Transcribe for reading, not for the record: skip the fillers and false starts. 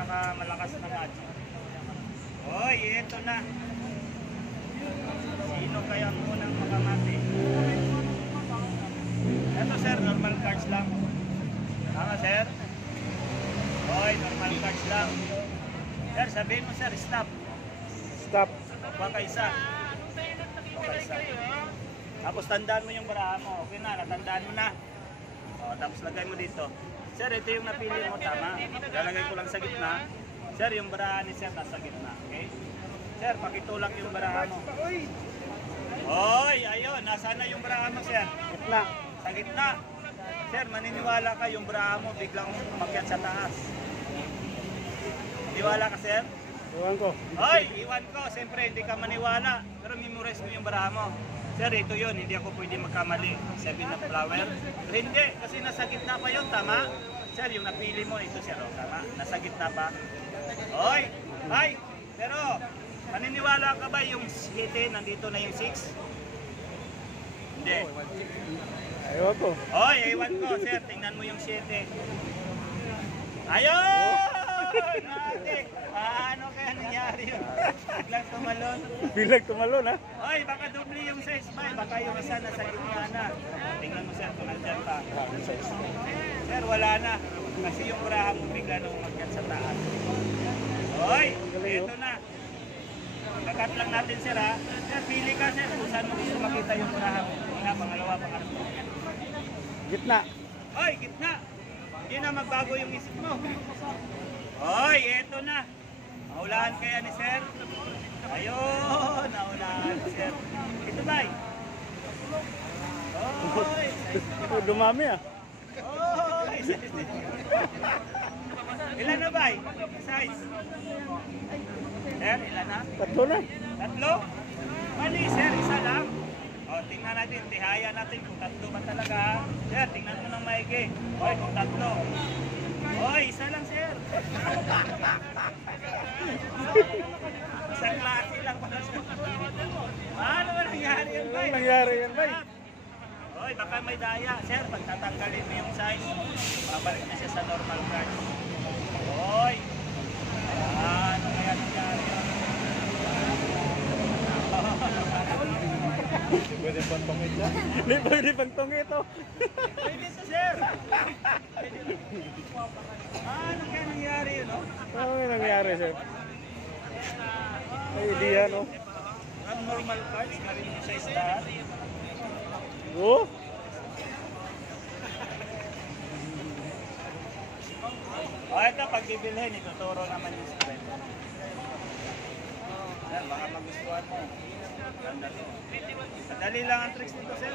pinakamalakas na match. Hoy, ito na. Sino kaya munang makamati? Ito sir, normal cards lang. Tama sir? Hoy, normal cards lang. Sir, sabihin mo sir, stop. Stop. Baka isa. Baka isa. Tapos tandaan mo yung barahan mo. Okay na, natandaan mo na. O, tapos lagay mo dito. Sir, ito yung napili mo, tama. Lalagay ko lang sa gitna. Sir, yung barahan ni sir nasa gitna. Okay? Sir, pakitulak yung barahan mo. Hoy, ayun. Nasaan na yung barahan mo, sir? Gitna. Sa gitna. Sir, maniniwala ka yung barahan mo biglang umakyat sa taas. Maniwala ka, sir? Iwan ko. Hoy, iwan ko. Siyempre, hindi ka maniwala. Pero memorize mo yung barahan mo. Sir, ito yun. Hindi ako pwede magkamali. 7 na flower. Pero hindi, kasi nasa gitna pa yun. Tama? Sir, yung napili mo, ito sir. Oh, tama? Nasa gitna pa. Hoy! Ay! Pero, maniniwala ka ba yung 7, nandito na yung 6? Hindi. Iwan ko. Hoy, iwan ko. Sir, tingnan mo yung 7. Ayun! Ate, ano kaya nangyari yun? Biglang tumalon. Bilag tumalon ha. Hoy, baka doble yung size pa. Baka yung isa nasa gitna na. Tingnan mo sir, kung nandyan pa. Sir, wala na. Kasi yung barahan mo bigla nung umakyat sa taas. Hoy, ito na. Kakat lang natin sir ha. Sir, pili ka sir kung saan mo gusto makita yung barahan mo. Nga, pangalawa, pangatlo. Gitna. Hoy, gitna. Hindi na magbago yung isip mo. Hoy, eto na. Naulahan kaya ni sir? Ayun, naulahan ni sir. Ito ba? Hoy, Dumami ah. hoy. Ilan na ba? Size? Sir, ilan na? Tatlo na. Tatlo? Mali sir, isa lang. O, tingnan natin, tihaya natin kung tatlo ba talaga. Sir, tingnan mo ng maigi. Hoy, kung tatlo. Hoy, isa lang sir. Isang klase lang pala sir. Ano ba nangyari yan, bay? Ano nangyari yan, bay? Hoy, baka may daya. Sir, pag tatanggalin mo yung size, babalik na siya sa normal card. Hoy! Ano kaya nangyari yan? Pwede pang tungit yan? Hindi pwede pang tungit oh. Pwede ito, sir. Ano kaya nangyari yun, no? Ano yung nangyari sir? May idea no? Ang normal cards, galing mo sa star. Oh? O, ito, pag bibilhin, ituturo naman yung spread. Yan, baka magustuhan mo. Ganda to. Madali lang ang tricks nito, sir.